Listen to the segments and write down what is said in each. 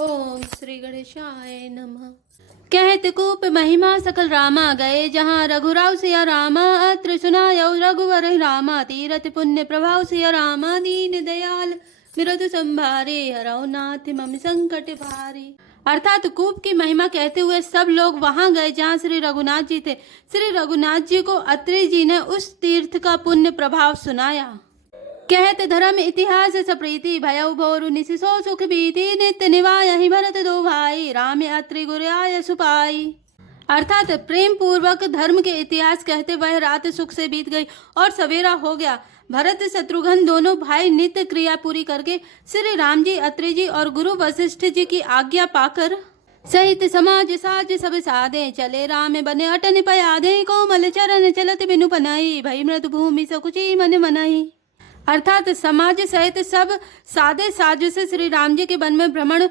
ओम श्री गणेशाय नमः। कहत कूप महिमा सकल रामा गए जहाँ रघुराव सिया रामा अत्र सुनायो रघुवर रामा तीरथ पुण्य प्रभाव सिया रामा दीन दयाल बिरधु संभारे हरौ नाथ मम संकट भारे। अर्थात कूप की महिमा कहते हुए सब लोग वहां गए जहाँ श्री रघुनाथ जी थे। श्री रघुनाथ जी को अत्रि जी ने उस तीर्थ का पुण्य प्रभाव सुनाया। कहत धर्म इतिहास सप्रीति भयउ भोरु निशिसो सुख बीति नित्य निवाय ही भरत दो भाई राम अत्रि गुरयाय सुपाई। अर्थात प्रेम पूर्वक धर्म के इतिहास कहते वह रात सुख से बीत गई और सवेरा हो गया। भरत शत्रुघ्न दोनों भाई नित्य क्रिया पूरी करके श्री राम जी अत्रि जी और गुरु वशिष्ठ जी की आज्ञा पाकर सहित समाज साज सब साधे चले राम बने अटन पयादे कोमल चरण चलत बिनु पनाई भई मृत भूमि सकुची मन मनाई। अर्थात समाज सहित सब सादे साज से श्री राम जी के वन में भ्रमण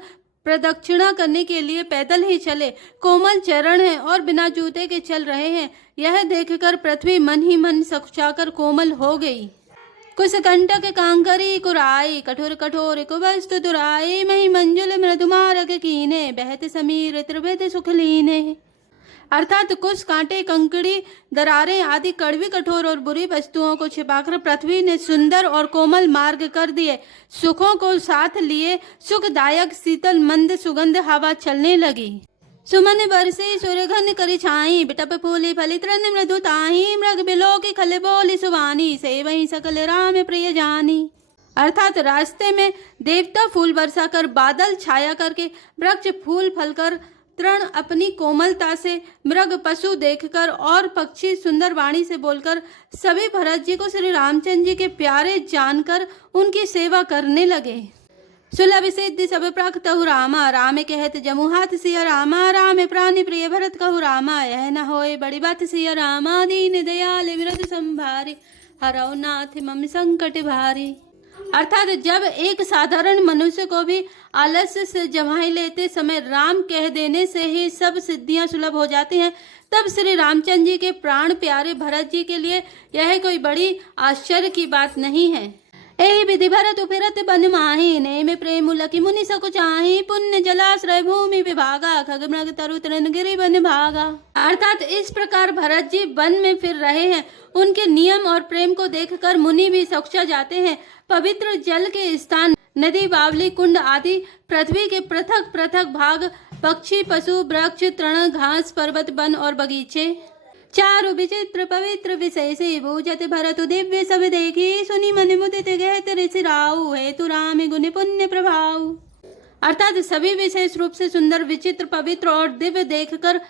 प्रदक्षिणा करने के लिए पैदल ही चले। कोमल चरण हैं और बिना जूते के चल रहे हैं। यह देखकर पृथ्वी मन ही मन सकुचाकर कोमल हो गई। कुछ कंटक कांकरी कुराई कठोर कठोर कुवस्तु दुराई मही मंजुल मृदुमारक कीने बहत समीर त्रिविध सुख लीने। अर्थात कुछ कांटे कंकड़ी दरारें आदि कड़वी कठोर और बुरी वस्तुओं को छिपाकर पृथ्वी ने सुंदर और कोमल मार्ग कर दिए। सुखों को साथ लिए सुखदायक शीतल मंद सुगंध हवा चलने लगी। सुमन बरसे सुरघन करी छाई बिटप फूली फलित रन मृदु ताही मृग बिलो की खल बोली सुबानी से वही सकल राम प्रिय जानी। अर्थात रास्ते में देवता फूल बरसा कर बादल छाया करके वृक्ष फूल फलकर तृण अपनी कोमलता से मृग पशु देखकर और पक्षी सुंदर वाणी से बोलकर सभी भरत जी को श्री रामचंद्र जी के प्यारे जानकर उनकी सेवा करने लगे। सुलभ सिद्धि सब प्रकटहु रामा राम कहत जमु हाथ सिया रामा राम प्राणी प्रिय भरत कहु रामा यह न होए बड़ी बात सिया रामा दीन दयाल विरध संभारे हरौ नाथ मम संकट भारी। अर्थात जब एक साधारण मनुष्य को भी आलस्य से जमाई लेते समय राम कह देने से ही सब सिद्धियां सुलभ हो जाती हैं, तब श्री रामचंद्र जी के प्राण प्यारे भरत जी के लिए यह कोई बड़ी आश्चर्य की बात नहीं है। एहि विधि भरत फिरत बन माही ने में प्रेम लकी मुनि सकु चाही पुण्य जलाश्रय भूमि विभागा खग मृग तरु तृण गिरि बन भागा। अर्थात इस प्रकार भरत जी वन में फिर रहे हैं। उनके नियम और प्रेम को देखकर मुनि भी सकुचा जाते हैं। पवित्र जल के स्थान नदी बावली कुंड आदि पृथ्वी के पृथक पृथक भाग पक्षी पशु वृक्ष तृण घास पर्वत वन और बगीचे चारु विचित्र पवित्र विषय से भूजत भरतु दिव्य सब देखी सुनी मन मुदित गहत ऋषि राउ हेतु राम गुण पुण्य प्रभाव। अर्थात सभी विशेष रूप से सुंदर विचित्र पवित्र और दिव्य देखकर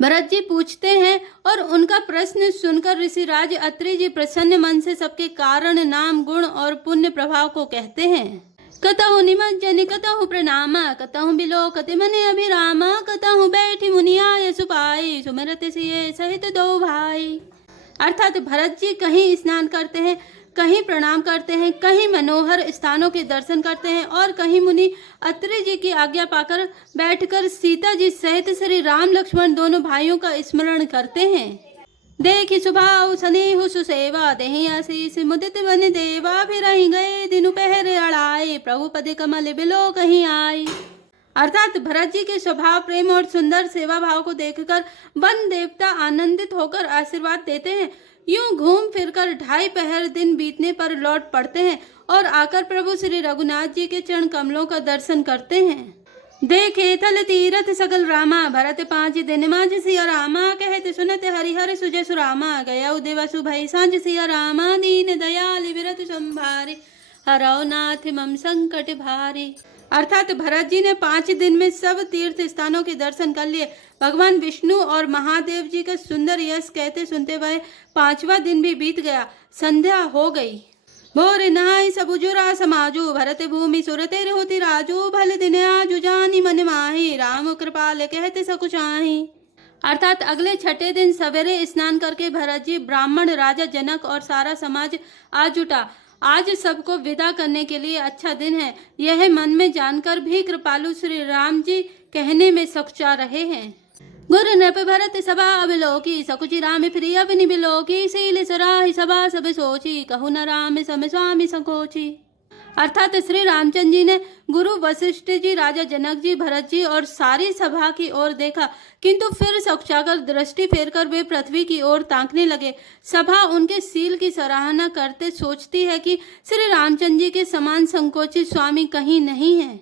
भरत जी पूछते हैं और उनका प्रश्न सुनकर ऋषिराज अत्रि जी प्रसन्न मन से सबके कारण नाम गुण और पुण्य प्रभाव को कहते हैं। कतहु निमज्जन कतहु प्रणामा कतहु बिलोकति मन अभिरामा कतहु बैठी मुनियाय सुपाई सुमिरत सिए सहित दो भाई। अर्थात भरत जी कहीं स्नान करते हैं, कहीं प्रणाम करते हैं, कहीं मनोहर स्थानों के दर्शन करते हैं और कहीं मुनि अत्रि जी की आज्ञा पाकर बैठकर सीता जी सहित श्री राम लक्ष्मण दोनों भाइयों का स्मरण करते हैं। देखी सुभाव स्नेहु सुसेवा देहि आशीष मुदित बन देवा फिर ही गए दिनु पहरे अड़ाए प्रभु पद कमल बिलो कहीं आए। अर्थात भरत जी के स्वभाव प्रेम और सुंदर सेवा भाव को देखकर वन देवता आनंदित होकर आशीर्वाद देते हैं। यूं घूम फिरकर 2.5 पहर दिन बीतने पर लौट पड़ते हैं और आकर प्रभु श्री रघुनाथ जी के चरण कमलों का दर्शन करते हैं। देखे थल तीरथ सकल रामा भरत 5 दिन माज सिया रामा कहते सुनत हरिहर सुजय सुरामा गया देवसु भई सांझ सिया रामा दीन दयाल विरत संभारे हरौ नाथ मम संकट भारे। अर्थात भरत जी ने 5 दिन में सब तीर्थ स्थानों के दर्शन कर लिए। भगवान विष्णु और महादेव जी का सुंदर यश कहते सुनते वह 5वां दिन भी बीत गया। संध्या हो गई। भोर नहाय सबुजुरा समाजु भरत भूमि सुरते होती राजू भल दिन आजु जानी मन माही राम कृपाल कहते सकुचाही। अर्थात अगले 6ठे दिन सवेरे स्नान करके भरत जी ब्राह्मण राजा जनक और सारा समाज आ जुटा। आज सबको विदा करने के लिए अच्छा दिन है, यह मन में जानकर भी कृपालु श्री राम जी कहने में सकुचा रहे हैं। गुर नृप भरत सभा अभिलोकी सकुचि राम प्रिय अवनि बिलोकी शील सराहि सभा सब सोची कहु न राम सम स्वामी संकोची। अर्थात श्री रामचंद्र जी ने गुरु वशिष्ठ जी, राजा जनक जी, भरत जी और सारी सभा की ओर देखा, किंतु फिर सकुचाकर दृष्टि फेरकर वे पृथ्वी की ओर ताकने लगे। सभा उनके शील की सराहना करते सोचती है कि श्री रामचंद्र जी के समान संकोचित स्वामी कहीं नहीं है।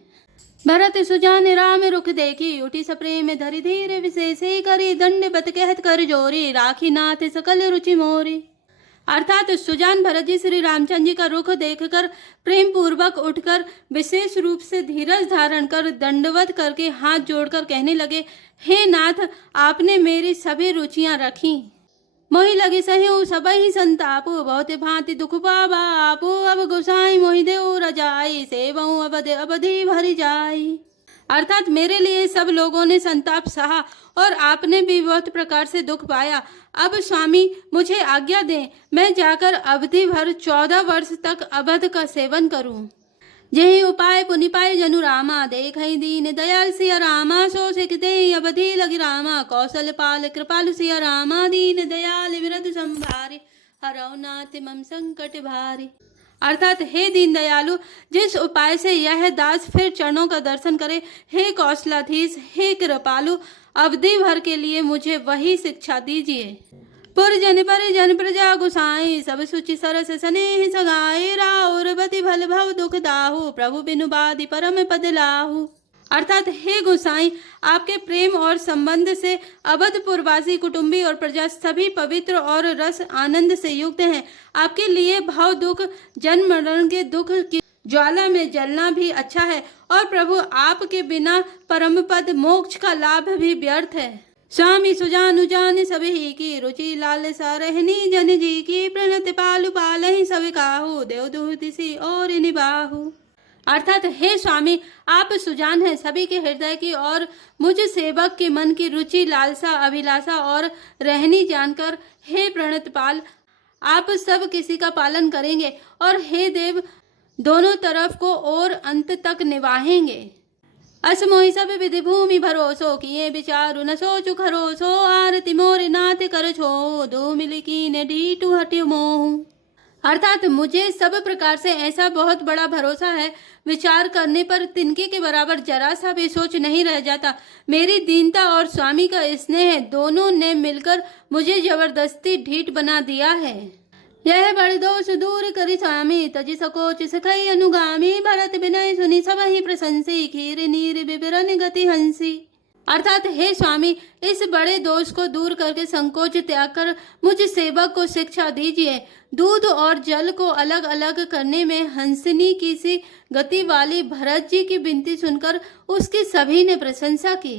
भरत सुजान राम रुख देखी, उठी सप्रेम धरि धीरे विशेष करी, दंडवत कहत कर जोरी, राखी नाथ सकल रुचि मोरी। अर्थात सुजान भरत जी श्री रामचंद्र जी का रुख देखकर प्रेम पूर्वक उठकर विशेष रूप से धीरज धारण कर दंडवत करके हाथ जोड़कर कहने लगे, हे नाथ, आपने मेरी सभी रुचियां रखी, मोहि लगे सह्यो सबहि संतापो, बहुत भांति दुख पावा आपो, अब गोसाई मोहि देव रजाई, सेवऊ अवधि भरी जाई। अर्थात मेरे लिए सब लोगों ने संताप सहा और आपने भी बहुत प्रकार से दुख पाया। अब स्वामी मुझे आज्ञा दें, मैं जाकर अवधि भर 14 वर्ष तक अवध का सेवन करूं। यही उपाय पुनि पाए जनु रामा, देखई दीन दयाल सिया रामा, सो सिकते अवधि लगी रामा, कौशल पाल कृपालु सिया रामा, दीन दयाल विरध संभारे, हरौ नाथ मम संकट भारे। अर्थात हे दीन दयालु, जिस उपाय से यह दास फिर चरणों का दर्शन करे, हे कौशलाधीश, हे कृपालु, अवधि भर के लिए मुझे वही शिक्षा दीजिए। पुर जन पर जन प्रजा गुसाई, सब सुचि सरस स्नेह सगाए, राउर बति भल भव दुख दाहु, प्रभु बिनु बादि परम पद लाहु। अर्थात हे गोसाई, आपके प्रेम और संबंध से अवधपुरवासी कुटुंबी और प्रजा सभी पवित्र और रस आनंद से युक्त हैं। आपके लिए भाव दुख, जन्म मरण के दुख की ज्वाला में जलना भी अच्छा है, और प्रभु आपके बिना परम पद मोक्ष का लाभ भी व्यर्थ है। स्वामी सुजानु जान सभी की, रुचि लाल सा रहनी जन जी की, प्रणत पालु पालहि सब काहू, देव दुहतिसी और निबाहु। अर्थात हे स्वामी, आप सुजान हैं सभी के हृदय की, और मुझ सेवक के मन की रुचि, लालसा, अभिलाषा और रहनी जानकर हे प्रणतपाल, आप सब किसी का पालन करेंगे, और हे देव दोनों तरफ को और अंत तक निभाएंगे। अस मोहि सब विधि भूमि भरोसो, किए विचारु न सोचु खरोसो, आरती मोर नाथ कर छो, दो मिल कीने ढीटु हट्यु मोहु। अर्थात मुझे सब प्रकार से ऐसा बहुत बड़ा भरोसा है, विचार करने पर तिनके के बराबर जरा सा भी सोच नहीं रह जाता। मेरी दीनता और स्वामी का स्नेह दोनों ने मिलकर मुझे जबरदस्ती ढीठ बना दिया है। यह बड़ दोष दूर करी स्वामी, तजि सकोच सखई अनुगामी, भरत विनय सुनि सबहि प्रशंसी, खीर नीर विवरण गति हंसी। अर्थात हे स्वामी, इस बड़े दोष को दूर करके संकोच त्याग कर मुझ सेवक को शिक्षा दीजिए। दूध और जल को अलग अलग करने में हंसनी की सी गति वाली भरत जी की विनती सुनकर उसकी सभी ने प्रशंसा की।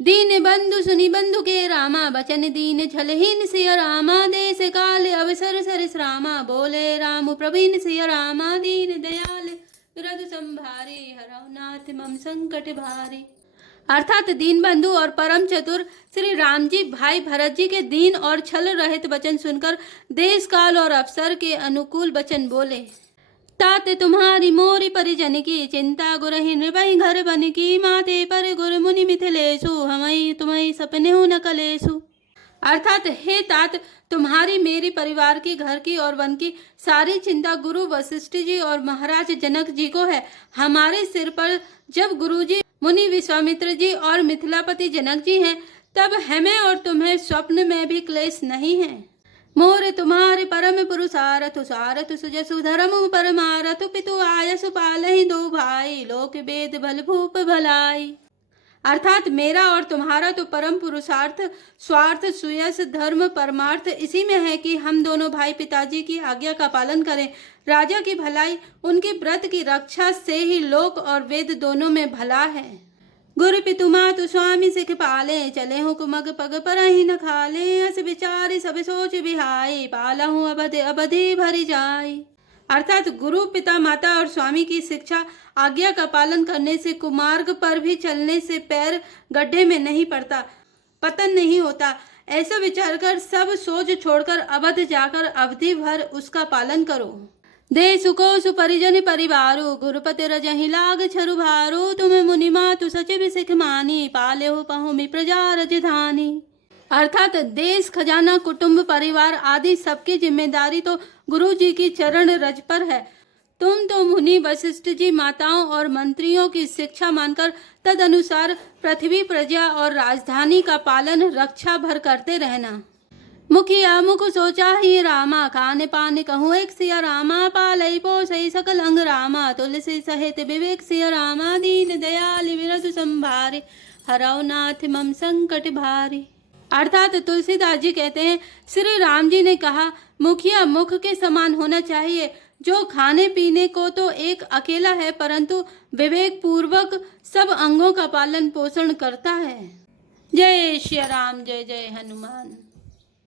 दीन बंधु सुनि बंधु के रामा, बचन दीन झलहीन सिया रामा, देश काल अवसर सरस रामा, बोले राम प्रवीण सिया रामा, दीन दयाल विरध संभारे, हरौ नाथ मम संकट भारे। अर्थात दीन बंधु और परम चतुर श्री राम जी भाई भरत जी के दीन और छल रहित वचन सुनकर देश काल और अवसर के अनुकूल वचन बोले। ताते तुम्हारी मोरी परिजन की, चिंता गुरहि नृभहि घर बन की, माते पर गुर मुनि मिथिलेशु, हमई तुम्हें सपने हो न कलेशु। अर्थात हे तात, तुम्हारी मेरी परिवार की, घर की और वन की सारी चिंता गुरु वशिष्ठ जी और महाराज जनक जी को है। हमारे सिर पर जब गुरु जी, मुनि विश्वामित्र जी और मिथिलापति जनक जी हैं, तब हमें और तुम्हें स्वप्न में भी क्लेश नहीं है। मोर तुम्हारे परम पुरुषारथ, सारथ सुजसु धर्म परमारथ, पितु आयसु पालहि दो भाई, लोक वेद भल भूप भलाई। अर्थात मेरा और तुम्हारा तो परम पुरुषार्थ, स्वार्थ, सुयस, धर्म, परमार्थ इसी में है कि हम दोनों भाई पिताजी की आज्ञा का पालन करें। राजा की भलाई उनके व्रत की रक्षा से ही लोक और वेद दोनों में भला है। गुरु पितु मातु स्वामी सिख पाले, चले हूँ कुमग पग पर ही न खाले, अस विचारी सब सोच बिहाई, पाला हूँ अवधि भरी जाई। अर्थात गुरु पिता माता और स्वामी की शिक्षा आज्ञा का पालन करने से कुमार्ग पर भी चलने से पैर गड्ढे में नहीं पड़ता, पतन नहीं होता। ऐसा विचार कर सब सोच छोड़कर अवध जाकर अवधि भर उसका पालन करो। दे सुको सुपरिजन परिवारो, गुरुपति रजहि लाग छरु भारो, तुम मुनि मातु सचिव सिख मानी, पाले हो पहुमि प्रजा रजधानी। अर्थात देश, खजाना, कुटुंब, परिवार आदि सबकी जिम्मेदारी तो गुरु जी की चरण रज पर है। तुम तो मुनि वशिष्ठ जी माताओं और मंत्रियों की शिक्षा मानकर तद अनुसार पृथ्वी प्रजा और राजधानी का पालन रक्षा भर करते रहना। मुखिया मुख सोचा ही रामा, खाने पाने कहूँ एक सिया रामा, पालई पोसई सकल अंग रामा, तुलसी सहित विवेक सिया रामा, दीन दयाल विरधु संभारे, हरौ नाथ मम संकट भारी। अर्थात तुलसीदास जी कहते हैं, श्री राम जी ने कहा, मुखिया मुख के समान होना चाहिए, जो खाने पीने को तो एक अकेला है परंतु विवेक पूर्वक सब अंगों का पालन पोषण करता है। जय श्री राम, जय जय हनुमान।